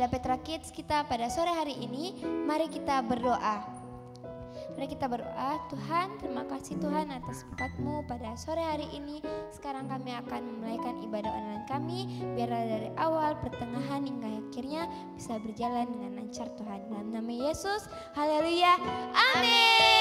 kepada Petra Kids kita pada sore hari ini, mari kita berdoa. Mari kita berdoa. Tuhan, terima kasih Tuhan atas berkat-Mu pada sore hari ini. Sekarang kami akan memulaikan ibadah online kami, biarlah dari awal, pertengahan hingga akhirnya bisa berjalan dengan lancar Tuhan. Dalam nama Yesus, haleluya, amin.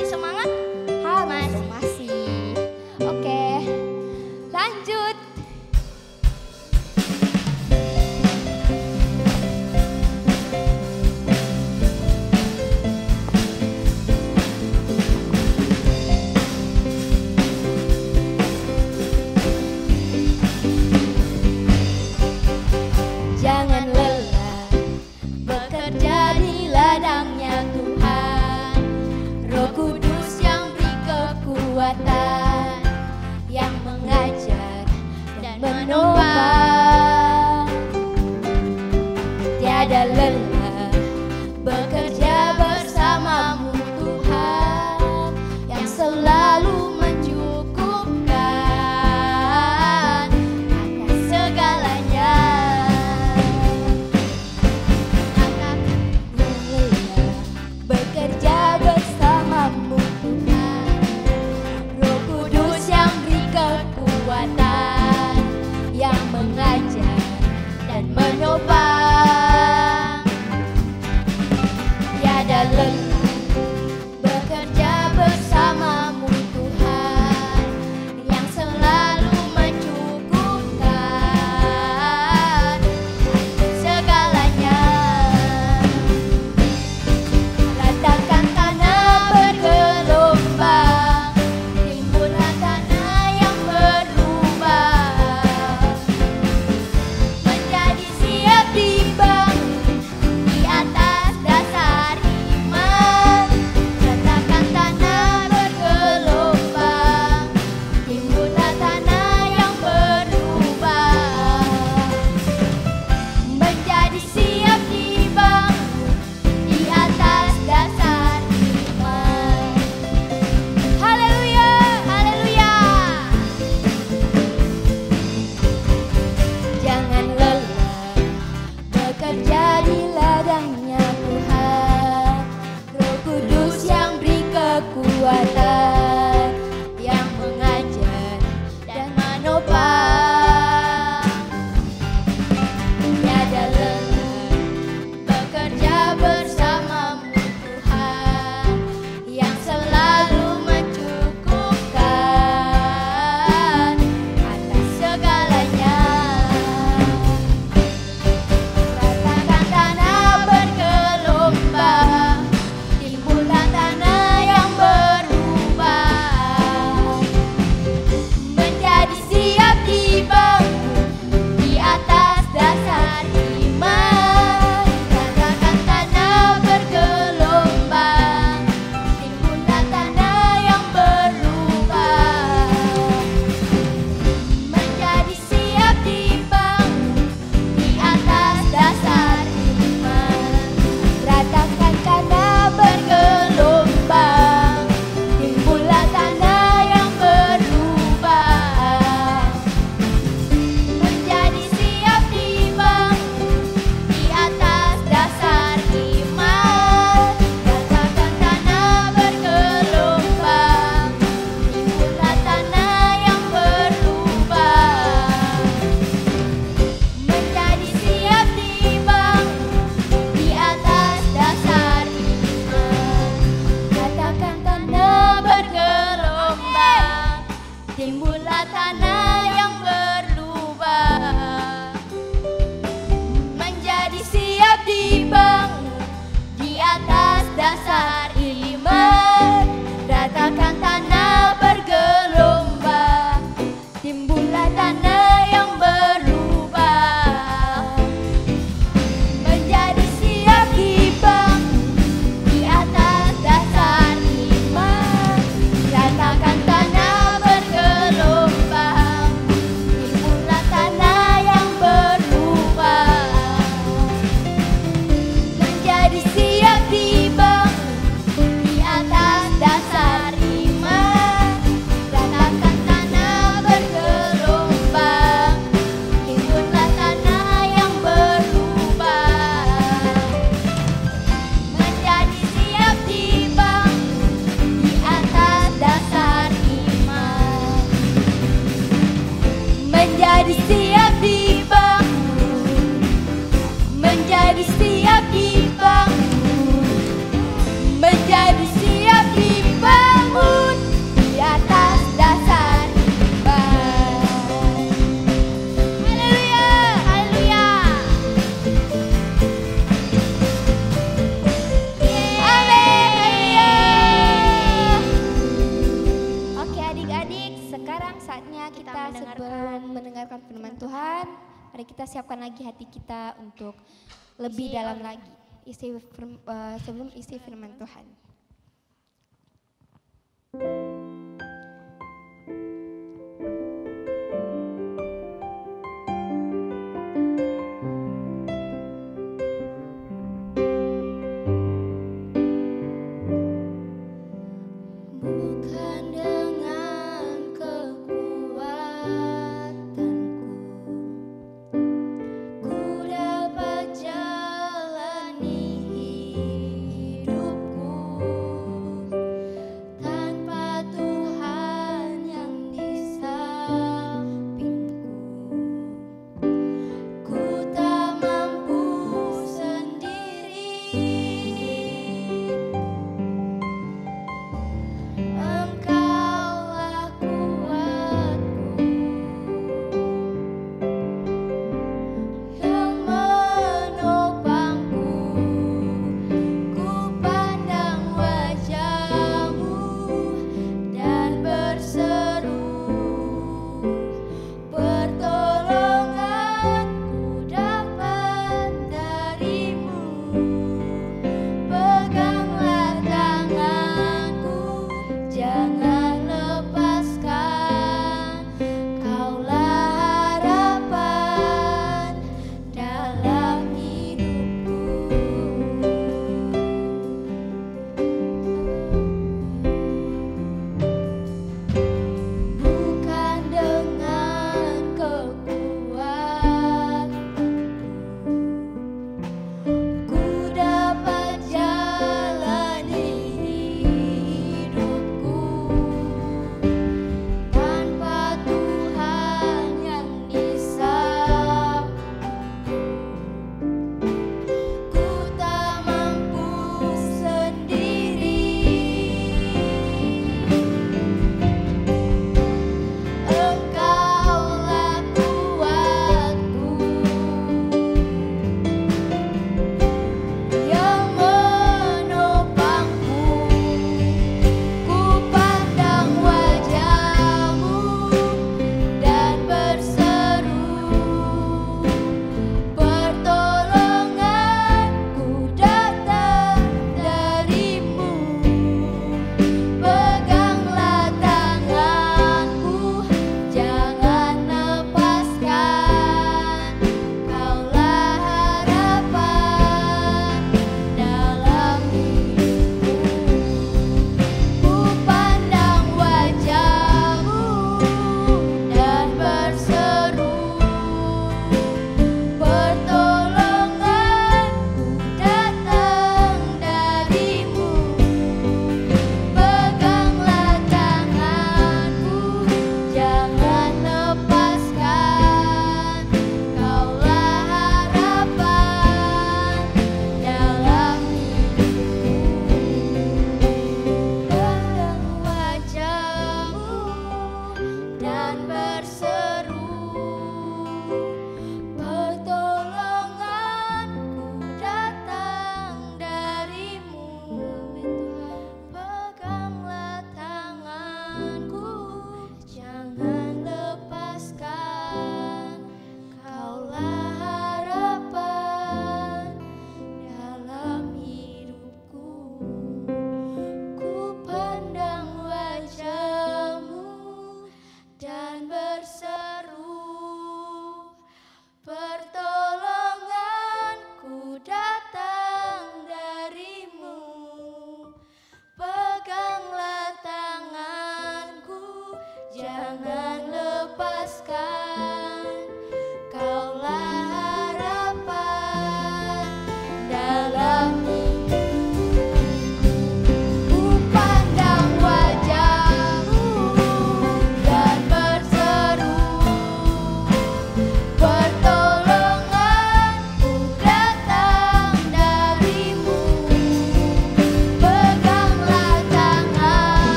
Masih semangat? Harus masih. Oke, lanjut. Jangan lelah bekerja di ladangnya Tuhan. Roh Kudus Mari kita siapkan lagi hati kita untuk lebih dalam lagi sebelum isi firman Tuhan. Ku dapat jalani hidupku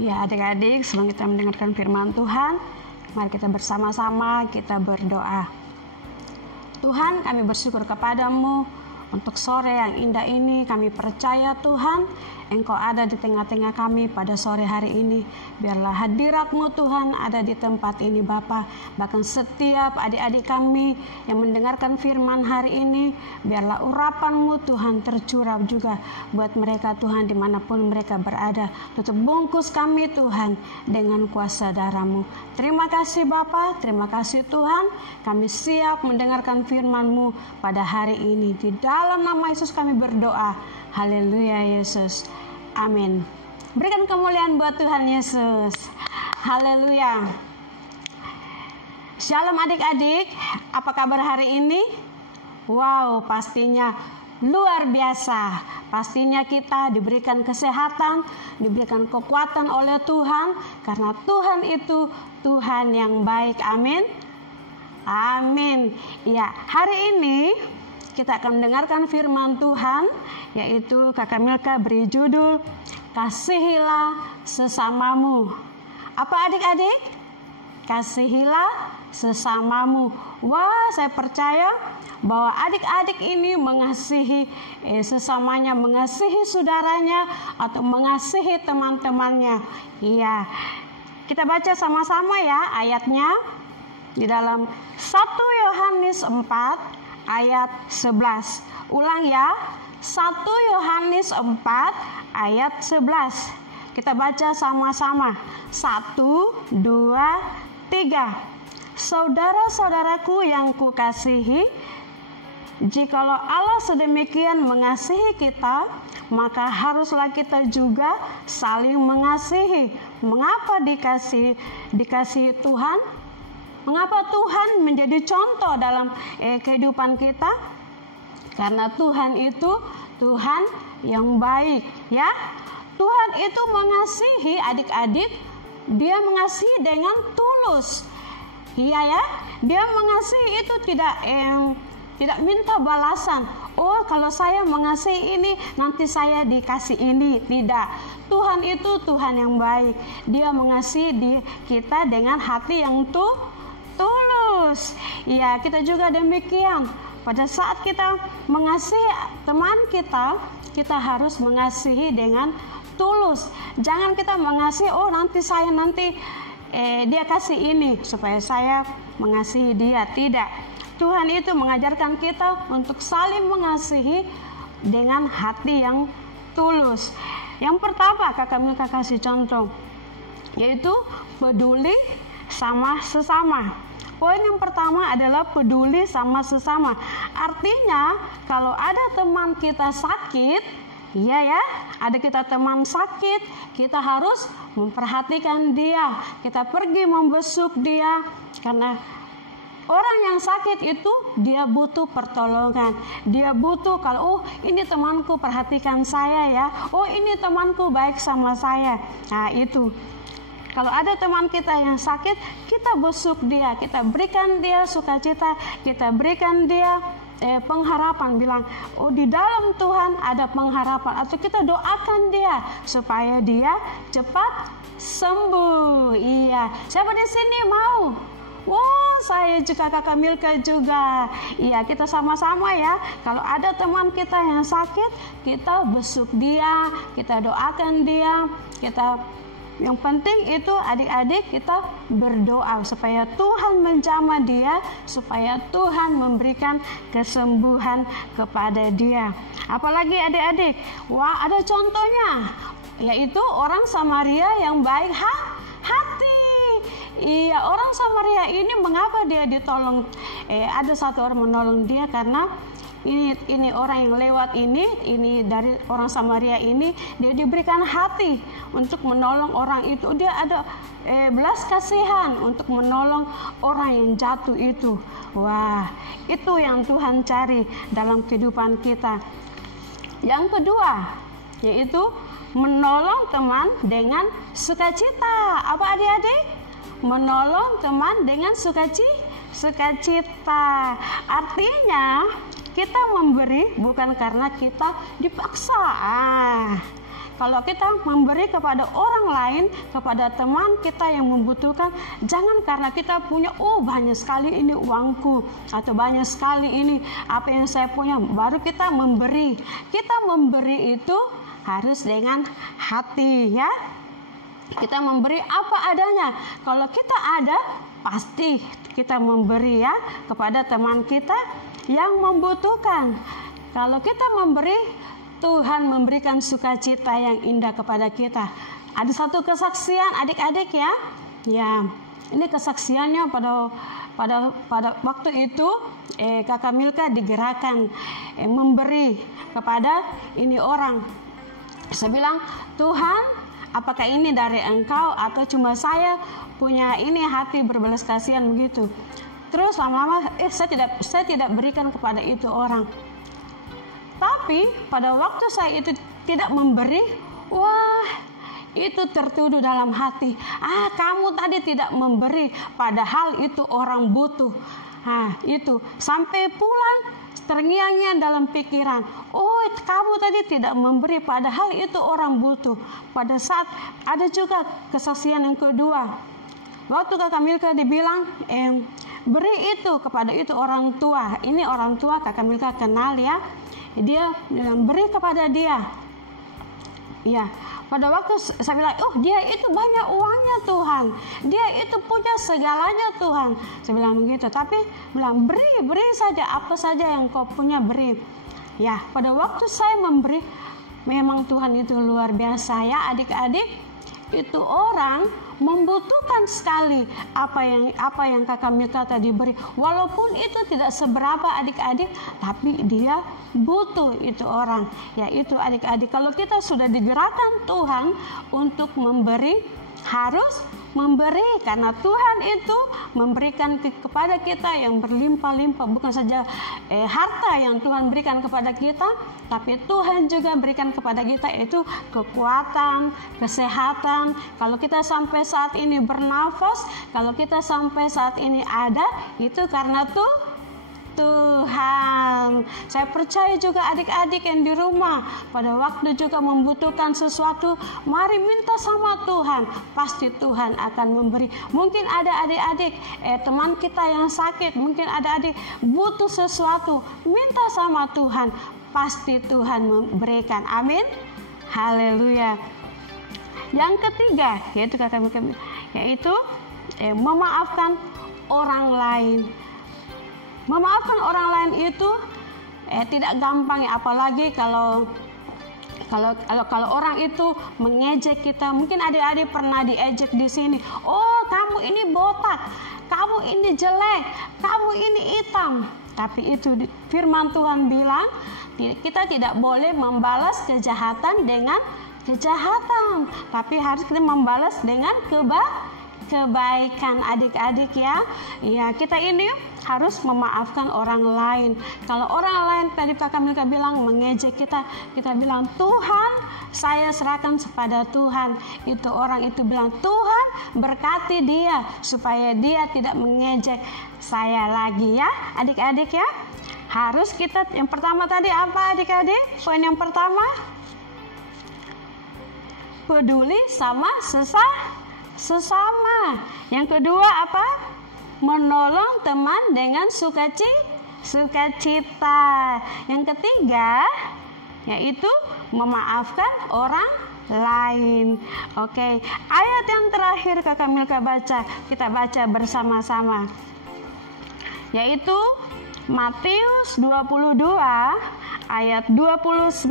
Ya adik-adik, sebelum kita mendengarkan firman Tuhan, mari kita bersama-sama kita berdoa. Tuhan, kami bersyukur kepadamu untuk sore yang indah ini. Kami percaya Tuhan, Engkau ada di tengah-tengah kami pada sore hari ini. Biarlah hadirat-Mu Tuhan ada di tempat ini Bapa. Bahkan setiap adik-adik kami yang mendengarkan firman hari ini, biarlah urapan-Mu Tuhan tercurah juga buat mereka Tuhan dimanapun mereka berada. Tutup bungkus kami Tuhan dengan kuasa darah-Mu. Terima kasih Bapa, terima kasih Tuhan. Kami siap mendengarkan firman-Mu pada hari ini. Di dalam nama Yesus kami berdoa. Haleluya Yesus. Amin. Berikan kemuliaan buat Tuhan Yesus. Haleluya. Shalom adik-adik. Apa kabar hari ini? Wow, pastinya luar biasa. Pastinya kita diberikan kesehatan, diberikan kekuatan oleh Tuhan. Karena Tuhan itu Tuhan yang baik. Amin. Amin. Ya, hari ini kita akan mendengarkan firman Tuhan, yaitu Kakak Milka beri judul Kasihilah Sesamamu. Apa adik-adik? Kasihilah sesamamu. Wah, saya percaya bahwa adik-adik ini mengasihi sesamanya, mengasihi saudaranya atau mengasihi teman-temannya. Iya. Kita baca sama-sama ya ayatnya di dalam 1 Yohanes 4 ayat 11. Ulang ya. 1 Yohanes 4 ayat 11. Kita baca sama-sama. 1, 2, 3. Saudara-saudaraku yang kukasihi, jikalau Allah sedemikian mengasihi kita, maka haruslah kita juga saling mengasihi. Mengapa dikasihi Tuhan? Mengapa Tuhan menjadi contoh dalam kehidupan kita? Karena Tuhan itu Tuhan yang baik, ya. Tuhan itu mengasihi adik-adik, Dia mengasihi dengan tulus. Iya ya, Dia mengasihi itu tidak minta balasan. Oh, kalau saya mengasihi ini, nanti saya dikasih ini. Tidak. Tuhan itu Tuhan yang baik. Dia mengasihi kita dengan hati yang tulus. Ya, kita juga demikian. Pada saat kita mengasihi teman kita, kita harus mengasihi dengan tulus. Jangan kita mengasihi, oh nanti dia kasih ini supaya saya mengasihi dia. Tidak. Tuhan itu mengajarkan kita untuk saling mengasihi dengan hati yang tulus. Yang pertama, Kakak Milka kasih contoh, yaitu peduli sama sesama. Poin yang pertama adalah peduli sama sesama. Artinya kalau ada teman kita sakit, iya ya, ada kita teman sakit, kita harus memperhatikan dia. Kita pergi membesuk dia, karena orang yang sakit itu dia butuh pertolongan. Dia butuh kalau ini temanku perhatikan saya ya. Oh ini temanku baik sama saya. Nah itu. Kalau ada teman kita yang sakit, kita besuk dia, kita berikan dia sukacita, kita berikan dia pengharapan, bilang, oh di dalam Tuhan ada pengharapan, atau kita doakan dia supaya dia cepat sembuh. Iya, siapa di sini mau? Wah, saya juga Kakak Milka juga. Iya, kita sama-sama ya. Kalau ada teman kita yang sakit, kita besuk dia, kita doakan dia, yang penting itu adik-adik kita berdoa supaya Tuhan menjamah dia, supaya Tuhan memberikan kesembuhan kepada dia. Apalagi adik-adik, wah ada contohnya, yaitu orang Samaria yang baik hati. Iya, orang Samaria ini mengapa dia ditolong? Ada satu orang menolong dia karena ini orang yang lewat ini dari orang Samaria ini, dia diberikan hati untuk menolong orang itu. Dia ada belas kasihan untuk menolong orang yang jatuh itu. Wah, itu yang Tuhan cari dalam kehidupan kita. Yang kedua, yaitu menolong teman dengan sukacita. Apa adik-adik? Menolong teman dengan sukacita. Artinya kita memberi bukan karena kita dipaksa. Kalau kita memberi kepada orang lain, kepada teman kita yang membutuhkan, jangan karena kita punya, banyak sekali ini uangku, atau banyak sekali ini apa yang saya punya, baru kita memberi. Kita memberi itu harus dengan hati, ya. Kita memberi apa adanya. Kalau kita ada, pasti kita memberi, ya, kepada teman kita yang membutuhkan. Kalau kita memberi, Tuhan memberikan sukacita yang indah kepada kita. Ada satu kesaksian adik-adik, ya. Ya, ini kesaksiannya pada waktu itu Kakak Milka digerakkan memberi kepada ini orang. Saya bilang, Tuhan, apakah ini dari Engkau atau cuma saya punya ini hati berbelas kasihan begitu. Terus lama-lama saya tidak berikan kepada itu orang. Tapi pada waktu saya itu tidak memberi, itu tertuduh dalam hati. Kamu tadi tidak memberi, padahal itu orang butuh. Itu sampai pulang terngiang-ngiang dalam pikiran. Kamu tadi tidak memberi, padahal itu orang butuh. Pada saat ada juga kesaksian yang kedua. Waktu Kakak Milka dibilang, beri itu kepada itu orang tua. Ini orang tua Kakak Milka kenal, ya. Dia bilang, beri kepada dia. Ya, pada waktu saya bilang, dia itu banyak uangnya Tuhan, dia itu punya segalanya Tuhan. Saya bilang begitu, tapi bilang beri saja, apa saja yang kau punya beri. Ya, pada waktu saya memberi, memang Tuhan itu luar biasa, ya adik-adik. Itu orang membutuhkan sekali apa yang Kakak Milka tadi beri. Walaupun itu tidak seberapa adik-adik, tapi dia butuh itu orang. Yaitu adik-adik, kalau kita sudah digerakkan Tuhan untuk memberi, harus memberi, karena Tuhan itu memberikan kepada kita yang berlimpah-limpah. Bukan saja harta yang Tuhan berikan kepada kita, tapi Tuhan juga berikan kepada kita itu kekuatan, kesehatan. Kalau kita sampai saat ini bernafas, kalau kita sampai saat ini ada, itu karena Tuhan. Saya percaya juga adik-adik yang di rumah pada waktu juga membutuhkan sesuatu, mari minta sama Tuhan, pasti Tuhan akan memberi. Mungkin ada adik-adik teman kita yang sakit, mungkin ada adik butuh sesuatu, minta sama Tuhan, pasti Tuhan memberikan. Amin. Haleluya. Yang ketiga, yaitu memaafkan orang lain. Memaafkan orang lain itu tidak gampang, ya, apalagi kalau orang itu mengejek kita. Mungkin adik-adik pernah diejek di sini. Kamu ini botak, kamu ini jelek, kamu ini hitam. Tapi itu firman Tuhan bilang, kita tidak boleh membalas kejahatan dengan kejahatan, tapi harus kita membalas dengan kebaikan, adik-adik, ya. Ya, kita ini harus memaafkan orang lain. Kalau orang lain tadi Kakak Milka bilang mengejek kita, kita bilang, Tuhan, saya serahkan kepada Tuhan. Itu orang itu bilang, Tuhan berkati dia supaya dia tidak mengejek saya lagi, ya adik-adik, ya. Harus kita, yang pertama tadi apa adik-adik? Poin yang pertama, peduli sama sesama. Yang kedua apa? Menolong teman dengan sukacita. Yang ketiga yaitu memaafkan orang lain. Oke, ayat yang terakhir Kakak Milka baca, kita baca bersama-sama, yaitu Matius 22 ayat 29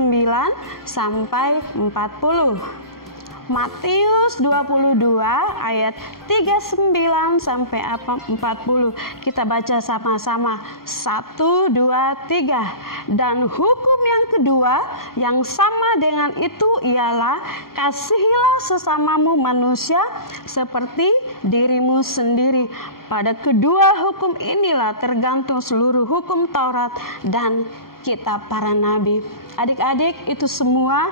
sampai 40. Matius 22 ayat 39 sampai 40. Kita baca sama-sama. 1, 2, 3. Dan hukum yang kedua yang sama dengan itu ialah kasihilah sesamamu manusia seperti dirimu sendiri. Pada kedua hukum inilah tergantung seluruh hukum Taurat dan kitab para nabi. Adik-adik, itu semua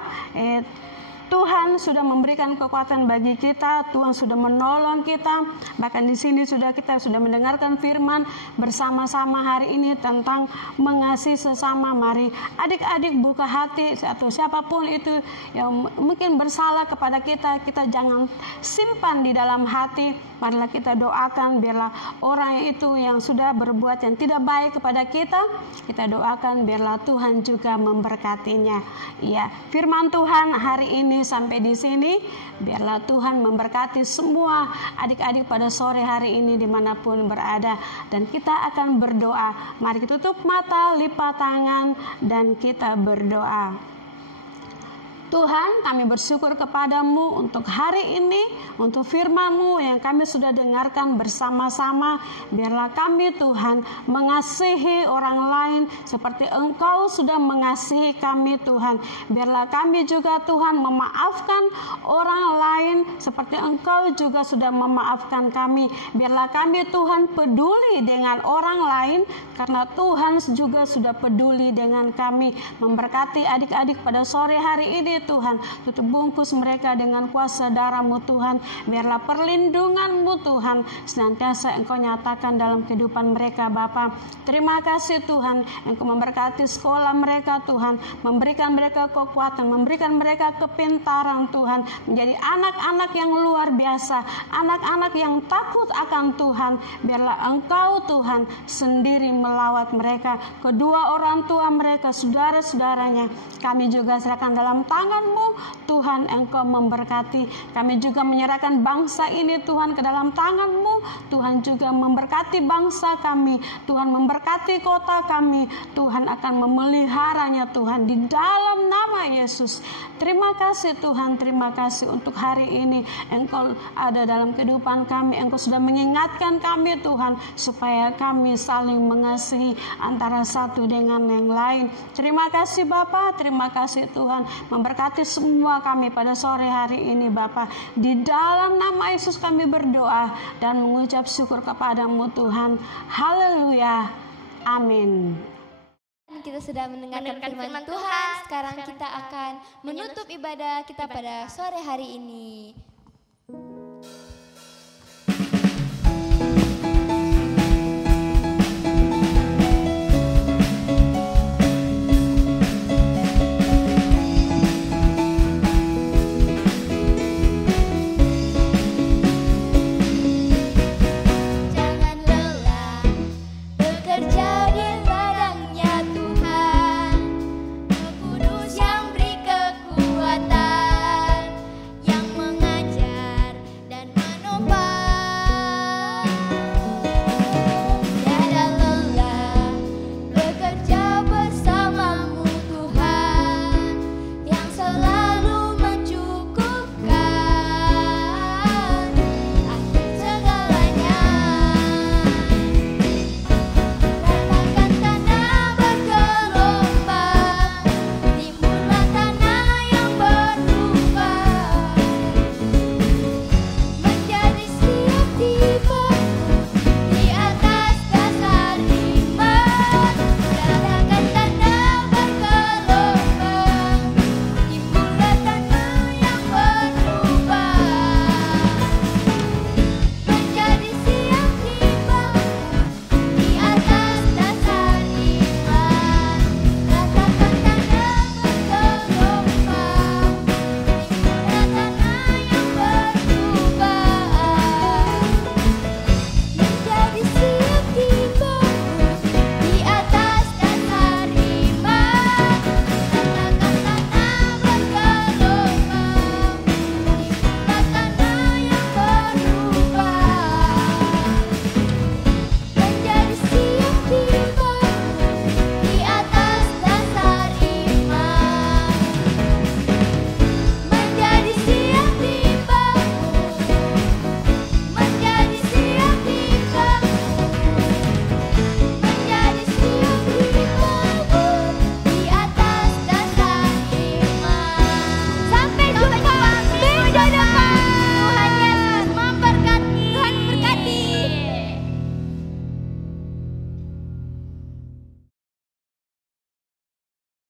Tuhan sudah memberikan kekuatan bagi kita, Tuhan sudah menolong kita. Bahkan di sini kita sudah mendengarkan firman bersama-sama hari ini tentang mengasihi sesama. Mari adik-adik buka hati, atau siapapun itu yang mungkin bersalah kepada kita, kita jangan simpan di dalam hati. Marilah kita doakan biarlah orang itu yang sudah berbuat yang tidak baik kepada kita doakan biarlah Tuhan juga memberkatinya. Ya, firman Tuhan hari ini sampai di sini. Biarlah Tuhan memberkati semua adik-adik pada sore hari ini dimanapun berada. Dan kita akan berdoa. Mari kita tutup mata, lipat tangan, dan kita berdoa. Tuhan, kami bersyukur kepadamu untuk hari ini, untuk firman-Mu yang kami sudah dengarkan bersama-sama. Biarlah kami Tuhan mengasihi orang lain seperti Engkau sudah mengasihi kami Tuhan. Biarlah kami juga Tuhan memaafkan orang lain seperti Engkau juga sudah memaafkan kami. Biarlah kami Tuhan peduli dengan orang lain karena Tuhan juga sudah peduli dengan kami. Memberkati adik-adik pada sore hari ini Tuhan, tutup bungkus mereka dengan kuasa darah-Mu Tuhan. Biarlah perlindungan-Mu Tuhan senantiasa Engkau nyatakan dalam kehidupan mereka Bapa. Terima kasih Tuhan, Engkau memberkati sekolah mereka Tuhan, memberikan mereka kekuatan, memberikan mereka kepintaran Tuhan, menjadi anak-anak yang luar biasa, anak-anak yang takut akan Tuhan. Biarlah Engkau Tuhan sendiri melawat mereka, kedua orang tua mereka, saudara-saudaranya. Kami juga serahkan dalam tangan-Mu Tuhan, Engkau memberkati. Kami juga menyerahkan bangsa ini Tuhan ke dalam tangan-Mu. Tuhan juga memberkati bangsa kami, Tuhan memberkati kota kami. Tuhan akan memeliharanya Tuhan di dalam nama Yesus. Terima kasih Tuhan, terima kasih untuk hari ini Engkau ada dalam kehidupan kami. Engkau sudah mengingatkan kami Tuhan supaya kami saling mengasihi antara satu dengan yang lain. Terima kasih Bapa, terima kasih Tuhan. Memberkati semua kami pada sore hari ini Bapa. Di dalam nama Yesus kami berdoa dan mengucap syukur kepadamu Tuhan. Haleluya. Amin. Kita sudah mendengarkan firman Tuhan. Sekarang kita akan menutup ibadah kita pada sore hari ini.